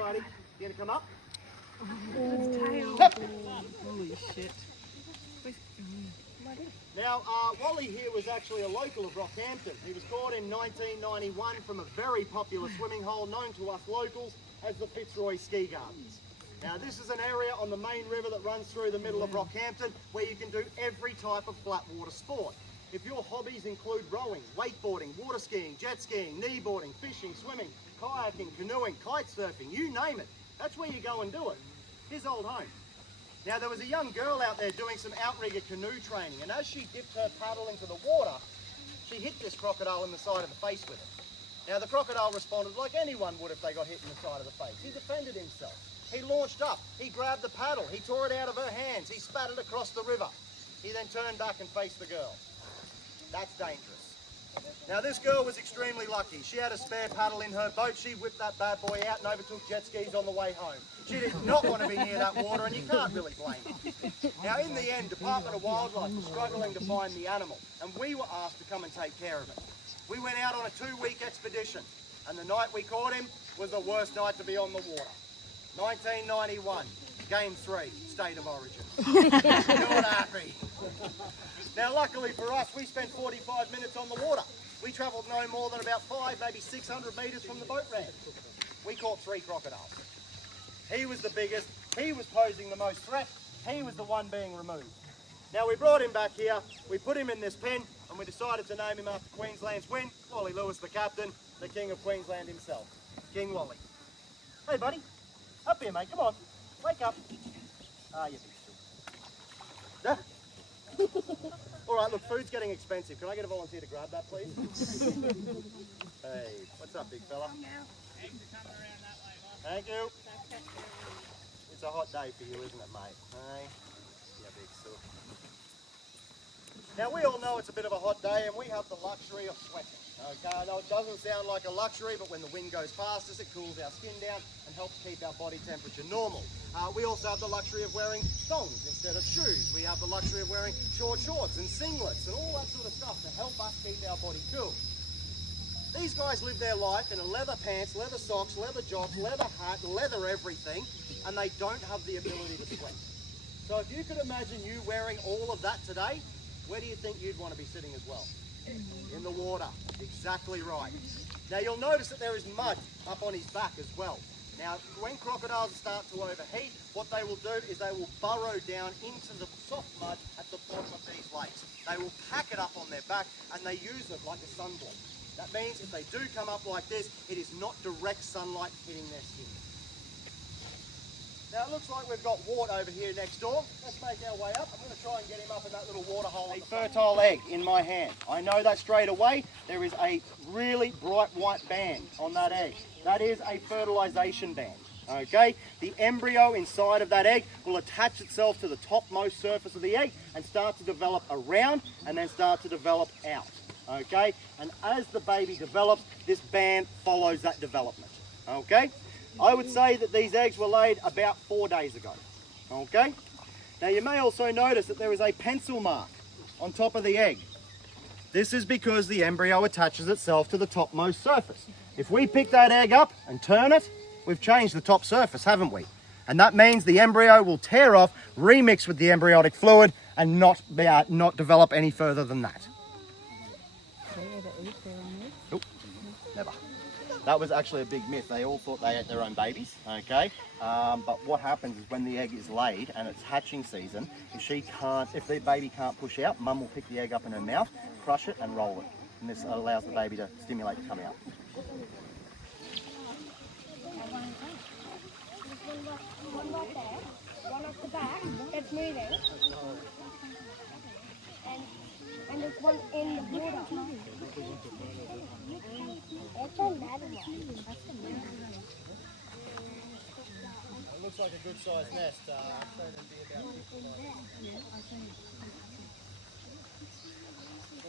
buddy. You gonna come up? Holy shit. Now, Wally here was actually a local of Rockhampton. He was caught in 1991 from a very popular swimming hole known to us locals as the Fitzroy Ski Gardens. Now, this is an area on the main river that runs through the middle of Rockhampton where you can do every type of flat water sport. If your hobbies include rowing, wakeboarding, water skiing, jet skiing, kneeboarding, fishing, swimming, kayaking, canoeing, kite surfing, you name it, that's where you go and do it. His old home. Now, there was a young girl out there doing some outrigger canoe training, and as she dipped her paddle into the water, she hit this crocodile in the side of the face with it. Now, the crocodile responded like anyone would if they got hit in the side of the face. He defended himself. He launched up. He grabbed the paddle. He tore it out of her hands. He spat it across the river. He then turned back and faced the girl. That's dangerous. Now, this girl was extremely lucky. She had a spare paddle in her boat. She whipped that bad boy out and overtook jet skis on the way home. She did not want to be near that water, and you can't really blame her. Now, in the end, Department of Wildlife was struggling to find the animal, and we were asked to come and take care of it. We went out on a 2-week expedition, and the night we caught him was the worst night to be on the water. 1991, Game 3, State of Origin. Not happy. Now, luckily for us, we spent 45 minutes on the water. We travelled no more than about 5, maybe 600 metres from the boat ramp. We caught 3 crocodiles. He was the biggest, he was posing the most threat, he was the one being removed. Now, we brought him back here, we put him in this pen, and we decided to name him after Queensland's win, Wally Lewis, the captain, the king of Queensland himself, King Wally. Hey, buddy, up here, mate, come on, wake up. Ah, you big shit. All right, look, food's getting expensive. Can I get a volunteer to grab that, please? Hey, what's up, big fella? Eggs are coming around that way, boss. Thank you. It's a hot day for you, isn't it, mate? Hey, you big sook. Now, we all know it's a bit of a hot day, and we have the luxury of sweating. Okay, I know it doesn't sound like a luxury, but when the wind goes past us, it cools our skin down and helps keep our body temperature normal. We also have the luxury of wearing thongs instead of shoes. We have the luxury of wearing short shorts and singlets and all that sort of stuff to help us keep our body cool. These guys live their life in a leather pants, leather socks, leather jocks, leather hat, leather everything, and they don't have the ability to sweat. So if you could imagine you wearing all of that today, where do you think you'd want to be sitting as well? In the water. Exactly right. Now, you'll notice that there is mud up on his back as well. Now, when crocodiles start to overheat, what they will do is they will burrow down into the soft mud at the bottom of these lakes. They will pack it up on their back and they use it like a sunblock. That means if they do come up like this, it is not direct sunlight hitting their skin. Now, it looks like we've got Wart over here next door. Let's make our way up. I'm going to try and get him up in that little water hole. A fertile egg in my hand. I know that straight away. There is a really bright white band on that egg. That is a fertilization band. Okay? The embryo inside of that egg will attach itself to the topmost surface of the egg and start to develop around and then start to develop out. Okay? And as the baby develops, this band follows that development. Okay? I would say that these eggs were laid about 4 days ago. Okay? Now, you may also notice that there is a pencil mark on top of the egg. This is because the embryo attaches itself to the topmost surface. If we pick that egg up and turn it, we've changed the top surface, haven't we? And that means the embryo will tear off, remix with the embryonic fluid, and not develop any further than that. Nope, never. That was actually a big myth. They all thought they ate their own babies, okay? But what happens is when the egg is laid and it's hatching season, if the baby can't push out, mum will pick the egg up in her mouth, crush it and roll it. And this allows the baby to stimulate to come out. One off the back that's moving. And there's one in the water. It's a ladder. It looks like a good sized nest.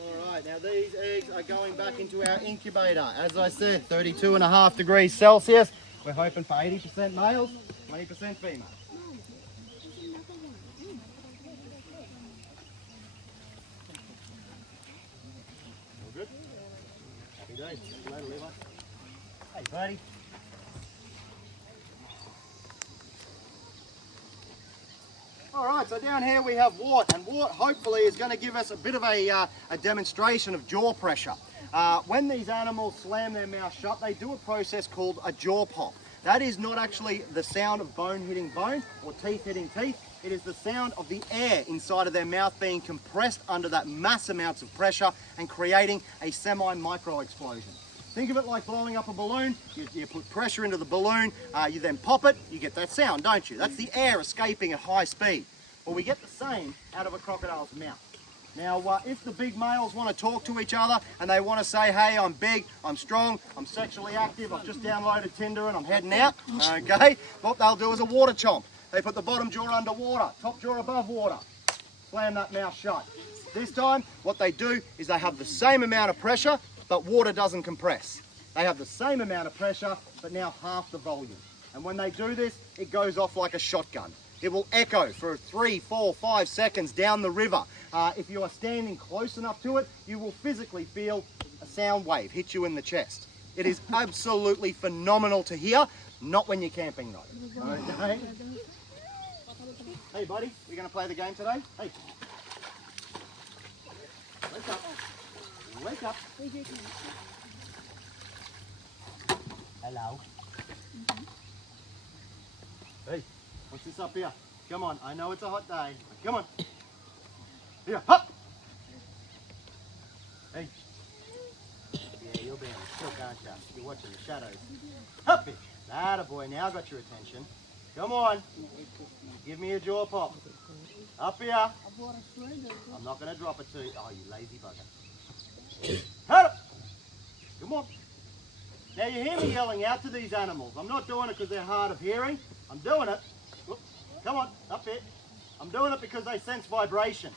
Alright, now these eggs are going back into our incubator. As I said, 32.5 degrees Celsius. We're hoping for 80% males, 20% females. All good? Happy days. See you later, Levi. Hey, buddy. All right, so down here we have Wart, and Wart hopefully is going to give us a bit of a demonstration of jaw pressure. When these animals slam their mouth shut, they do a process called a jaw pop. That is not actually the sound of bone hitting bone or teeth hitting teeth. It is the sound of the air inside of their mouth being compressed under that mass amounts of pressure and creating a semi-micro explosion. Think of it like blowing up a balloon. You put pressure into the balloon, you then pop it, you get that sound, don't you? That's the air escaping at high speed. Well, we get the same out of a crocodile's mouth. Now, if the big males want to talk to each other and they want to say, hey, I'm big, I'm strong, I'm sexually active, I've just downloaded Tinder and I'm heading out, okay, what they'll do is a water chomp. They put the bottom jaw under water, top jaw above water, slam that mouth shut. This time, what they do is they have the same amount of pressure, but water doesn't compress. They have the same amount of pressure, but now half the volume. And when they do this, it goes off like a shotgun. It will echo for 3, 4, 5 seconds down the river. If you are standing close enough to it, you will physically feel a sound wave hit you in the chest. It is absolutely phenomenal to hear, not when you're camping though. Okay? Hey buddy, we going to play the game today? Hey. Wake up. Wake up. Hello. Hey, what's this up here? Come on, I know it's a hot day. Come on. Here, hop. Hey. Yeah, you're being a crook, aren't you? You're watching the shadows. Up it. That boy, now I got your attention. Come on. Give me a jaw pop. Up here. I'm not going to drop it to you. Oh, you lazy bugger. Hop. Come on. Now you hear me yelling out to these animals. I'm not doing it because they're hard of hearing. I'm doing it. Whoop. Come on, up it. I'm doing it because they sense vibration.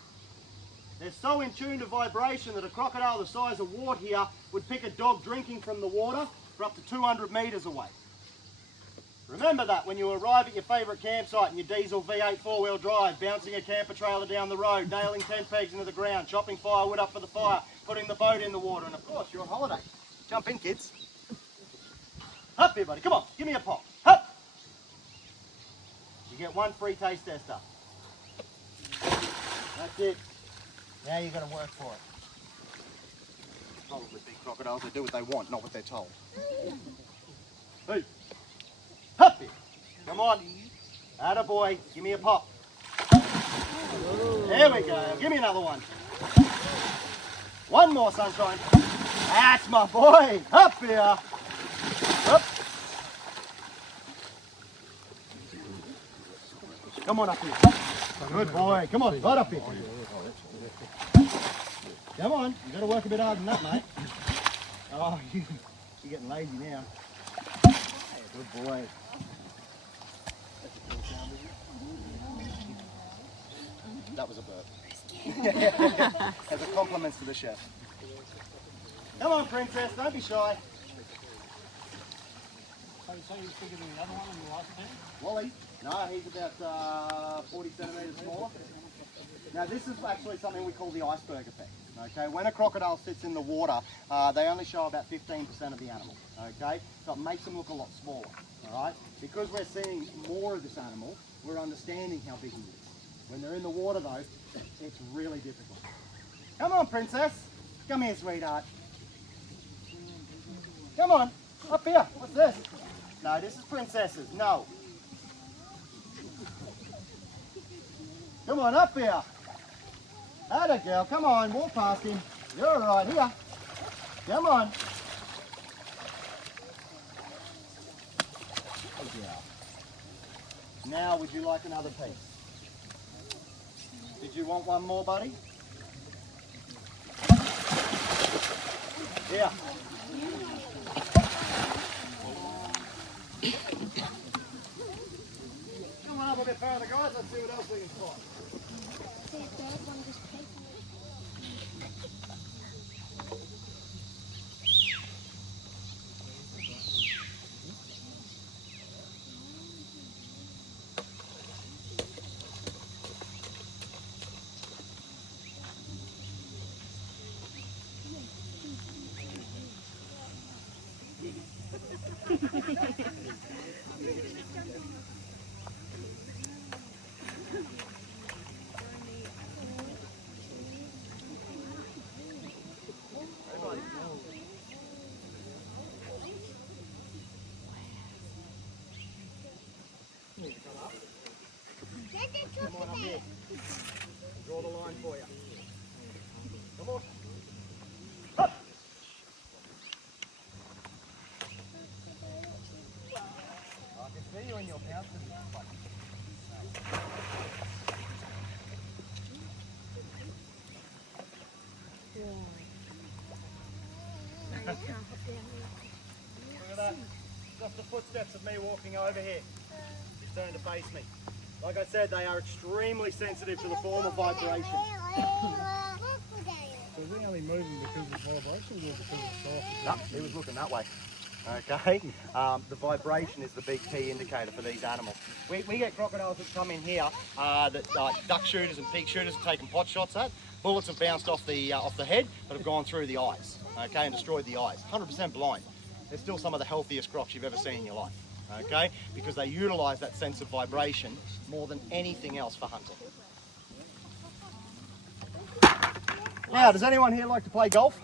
They're so in tune to vibration that a crocodile the size of Wart here would pick a dog drinking from the water for up to 200 metres away. Remember that when you arrive at your favourite campsite in your diesel V8 four-wheel drive, bouncing a camper trailer down the road, nailing tent pegs into the ground, chopping firewood up for the fire, putting the boat in the water, and of course you're on holiday. Jump in, kids. Up here, buddy. Come on, give me a pop. Up. You get one free taste tester. That's it. Now you're going to work for it. Probably big crocodiles, they do what they want, not what they're told. Hey. Up here. Come on. Attaboy. Give me a pop. There we go. Give me another one. One more, sunshine. That's my boy. Up here. Up. Come on up here. Good boy. Come on, right up here. Come on. You've got to work a bit harder than that, mate. Oh, you're getting lazy now. Good boy. That was a burp. As a compliment to the chef. Come on, princess. Don't be shy. So you're bigger than the other one on the last pen? Wally? No, he's about 40 centimetres smaller. Now this is actually something we call the iceberg effect. Okay, when a crocodile sits in the water, they only show about 15% of the animal. Okay, so it makes them look a lot smaller. All right, because we're seeing more of this animal, we're understanding how big he is. When they're in the water though, it's really difficult. Come on, princess. Come here, sweetheart. Come on, up here. What's this? No, this is princesses. No. Come on, up here. Atta girl, come on, walk past him. You're all right here. Come on. Good girl. Now, would you like another piece? Did you want one more, buddy? Yeah. Come on up a bit further, guys. Let's see what else we can spot. Come on up here. Draw the line for you. Come on. Up. I can see you in your pouch. Look at that. Just the footsteps of me walking over here. He's turned to face me. Like I said, they are extremely sensitive to the form of vibration. So is he only moving because of vibration or because of soft? No, he was looking that way. Okay, the vibration is the big key indicator for these animals. We get crocodiles that come in here that duck shooters and pig shooters have taken pot shots at. Bullets have bounced off the head, but have gone through the eyes, okay, and destroyed the eyes. 100% blind. They're still some of the healthiest crocs you've ever seen in your life, okay, because they utilise that sense of vibration more than anything else for hunting. Now, does anyone here like to play golf?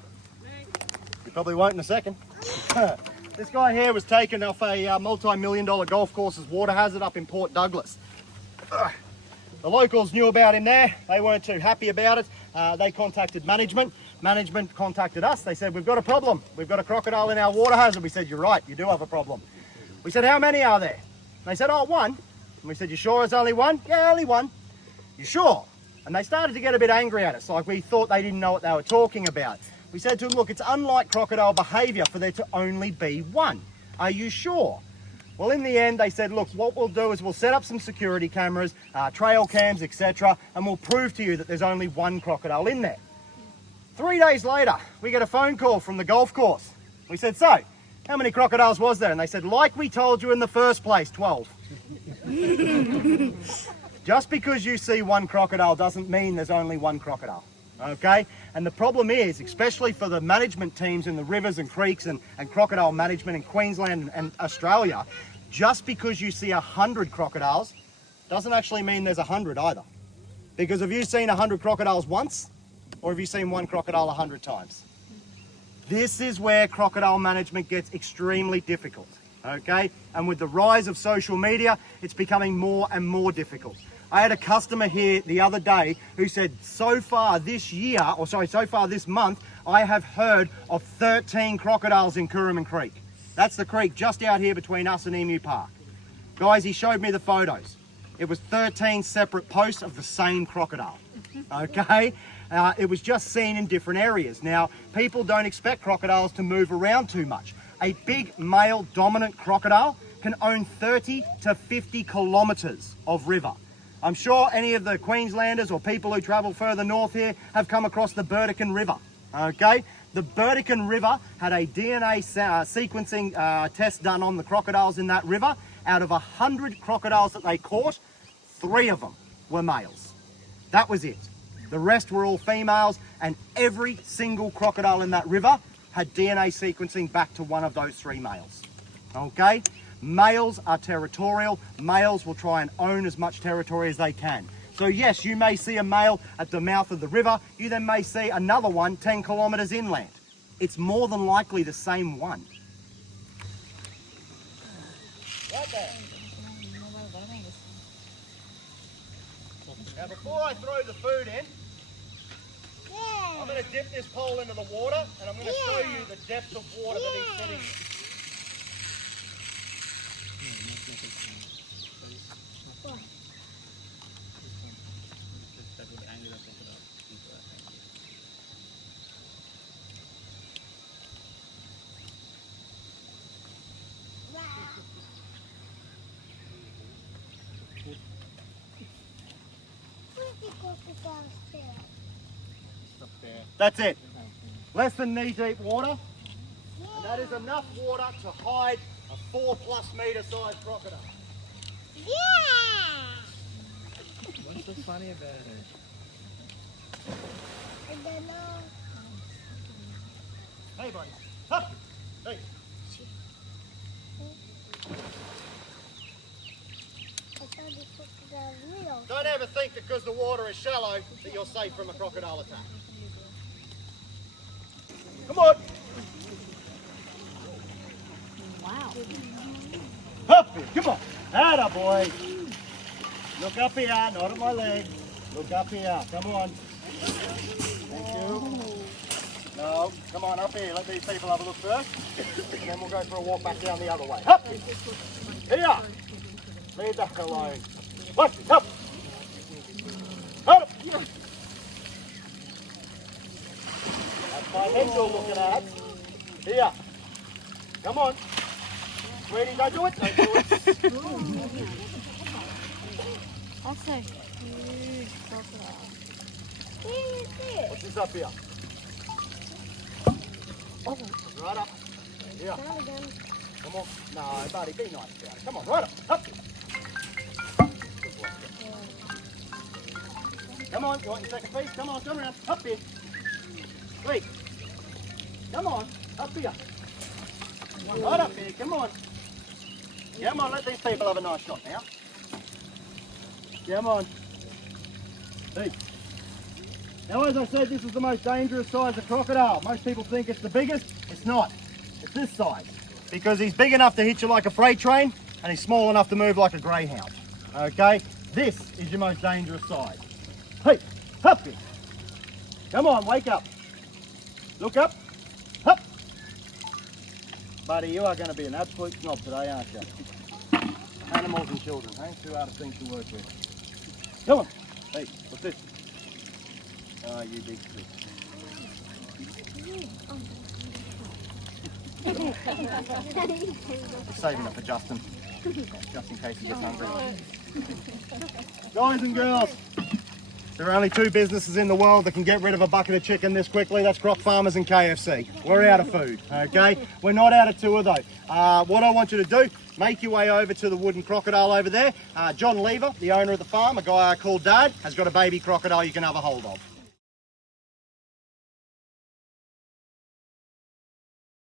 You probably won't in a second. This guy here was taken off a multi-million-dollar golf course's water hazard up in Port Douglas. The locals knew about him there. They weren't too happy about it. They contacted management. Management contacted us. They said, we've got a problem. We've got a crocodile in our water hazard. We said, you're right, you do have a problem. We said, how many are there? They said, oh, one. And we said, you sure it's only one? Yeah, only one. You sure? And they started to get a bit angry at us, like we thought they didn't know what they were talking about. We said to them, look, it's unlike crocodile behaviour for there to only be one. Are you sure? Well, in the end, they said, look, what we'll do is we'll set up some security cameras, trail cams, etc., and we'll prove to you that there's only one crocodile in there. 3 days later, we get a phone call from the golf course. We said, so, how many crocodiles was there? And they said, like we told you in the first place, 12. Just because you see one crocodile doesn't mean there's only one crocodile. Okay, and the problem is, especially for the management teams in the rivers and creeks and crocodile management in Queensland and Australia, just because you see 100 crocodiles doesn't actually mean there's 100 either. Because have you seen 100 crocodiles once, or have you seen one crocodile 100 times? This is where crocodile management gets extremely difficult, okay? And with the rise of social media, it's becoming more and more difficult. I had a customer here the other day who said, so far this month, I have heard of 13 crocodiles in Koorana Creek. That's the creek just out here between us and Emu Park. Guys, he showed me the photos. It was 13 separate posts of the same crocodile, okay? It was just seen in different areas. Now, people don't expect crocodiles to move around too much. A big male dominant crocodile can own 30 to 50 kilometres of river. I'm sure any of the Queenslanders or people who travel further north here have come across the Burdekin River, okay? The Burdekin River had a DNA sequencing test done on the crocodiles in that river. Out of 100 crocodiles that they caught, 3 of them were males. That was it. The rest were all females, and every single crocodile in that river had DNA sequencing back to one of those 3 males, okay? Males are territorial. Males will try and own as much territory as they can. So yes, you may see a male at the mouth of the river. You then may see another one 10 kilometres inland. It's more than likely the same one. Right there. Now before I throw the food in, I'm going to dip this pole into the water and I'm going to show you the depth of water that he's sitting in. That's it. Less than knee-deep water, and that is enough water to hide a 4+ metre size crocodile. Yeah! What's so funny about it? I don't know. Hey, buddy. Up. Hey. Don't ever think that because the water is shallow that you're safe from a crocodile attack. Come on. Wow. Up. Come on. Atta boy. Look up here, not at my leg. Look up here, come on. Thank you. No, come on up here. Let these people have a look first. And then we'll go for a walk back down the other way. Up here. Here. Leave that alone. Watch it, up. Up. That's my head you're looking at. Here. Come on. Sweetie, don't do it. Don't do it. That's a huge crocodile. What's this up here? Oh, Right up. Here. down again. Come on. No, buddy, be nice about it. Come on, right up. Up. Come on, you want your second piece? Come on, come around. Up here. Wait. Come on, up here. Right up here, come on. Come on, let these people have a nice shot now. Come on. Hey. Now, as I said, this is the most dangerous size of crocodile. Most people think it's the biggest. It's not. It's this size. Because he's big enough to hit you like a freight train, and he's small enough to move like a greyhound. Okay? This is your most dangerous size. Hey, up here. Come on, wake up. Look up. Up. Buddy, you are going to be an absolute snob today, aren't you? Animals and children, hey? Two out of things to work with. Come on. Hey, what's this? Oh, you big fish. We're saving it for Justin, just in case he gets hungry. Guys and girls, there are only two businesses in the world that can get rid of a bucket of chicken this quickly. That's croc farmers and KFC. We're out of food, okay? We're not out of tour though. What I want you to do, make your way over to the wooden crocodile over there. John Lever, the owner of the farm, a guy I call Dad, has got a baby crocodile you can have a hold of.